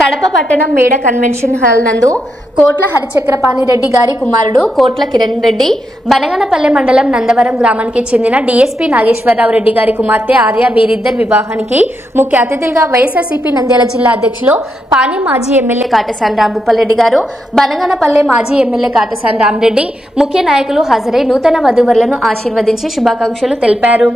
కడప పట్టణం మేడ convention hall నందు కోట్ల హరిచక్రపాణి రెడ్డి గారి కుమారుడు కోట్ల కిరణ్ రెడ్డి, బనగనపల్లె మండలం నందవరం గ్రామానికి చెందిన డీఎస్పీ నాగేశ్వరరావు రెడ్డి గారి కుమార్తె ఆర్య వీరిద్దరి వివాహానికి ముఖ్య అతిథులుగా వైఎస్ఆర్సీపీ నంద్యాల జిల్లా అధ్యక్షులు పాణి మాజీ ఎమ్మెల్యే కాటసాని రాంభూపాల్ రెడ్డి గారు, బనగనపల్లె మాజీ ఎమ్మెల్యే కాటసాని రామరెడ్డి ముఖ్య నాయకులు హాజరై నూతన వధూవరులను ఆశీర్వదించి శుభాకాంక్షలు తెలిపారు.